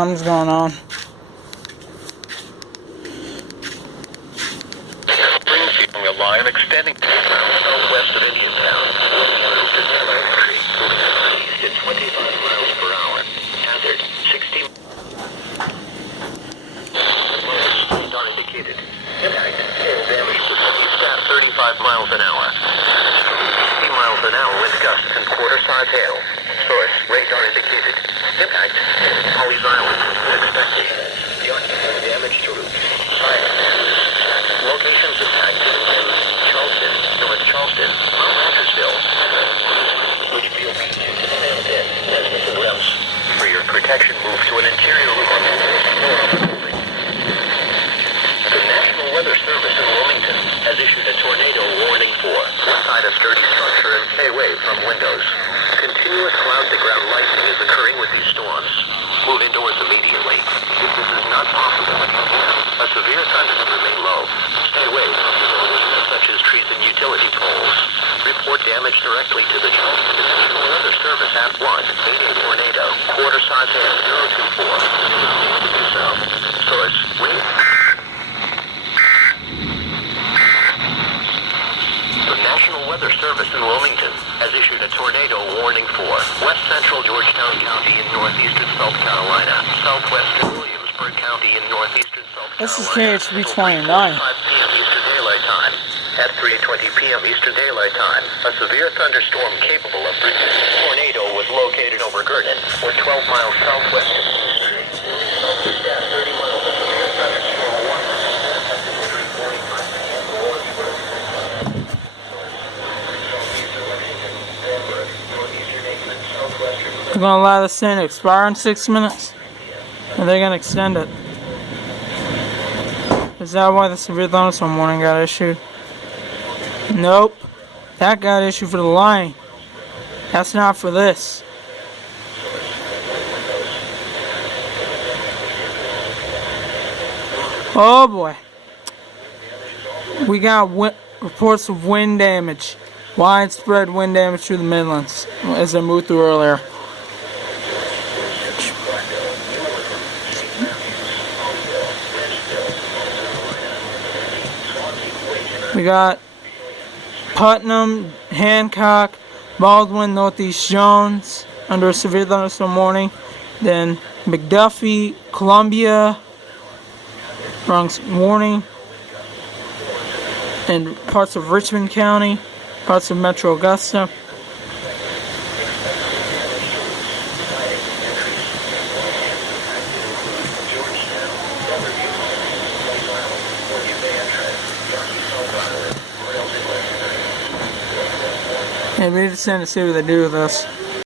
Something's going on. A line extending southwest of Indiantown. At 25 miles per hour. Hazard 60. Are indicated. Impact. Hail damage to at 35 miles an hour. 60 miles an hour wind gusts and quarter-size hail. Source. Radar indicated. Impact. Holly's Island. Expected. Damage to roof. Locations impacted in Charleston, North Charleston, Mount Lancersville, Litchfield Beach, and Rems. For your protection, move to an interior room on the building. The National Weather Service in Wilmington has issued a tornado warning for inside a sturdy structure and stay away from windows. Continuous cloud-to-ground lightning is occurring with these storms. Move indoors immediately. If this is not possible, a severe thunderstorm may low. Stay away from buildings such as trees and utility poles. Report damage directly to the Charleston National Weather Service at 1-88 tornado, quarter-size hail 024. Do so. Source, wind. The National Weather Service in Wilmington has issued a tornado warning for west central Georgetown County in northeastern South Carolina, southwestern Williamsburg County in northeastern South Carolina. This is KHB29. 5 p.m. Eastern Daylight Time. At 3:20 p.m. Eastern Daylight Time, a severe thunderstorm capable of producing a tornado was located over Gurdon, or 12 miles southwest of the street. 30 miles of severe thunderstorm warning. They're going to allow this thing to expire in 6 minutes? Or they're going to extend it? Is that why the severe thunderstorm warning got issued? Nope. That got issued for the line. That's not for this. Oh boy. We got reports of wind damage. Widespread wind damage through the Midlands, as I moved through earlier. We got Putnam, Hancock, Baldwin, Northeast Jones under a severe thunderstorm warning. Then McDuffie, Columbia, wrong warning. And parts of Richmond County, parts of Metro Augusta. Yeah, we need to send to see what they do with us.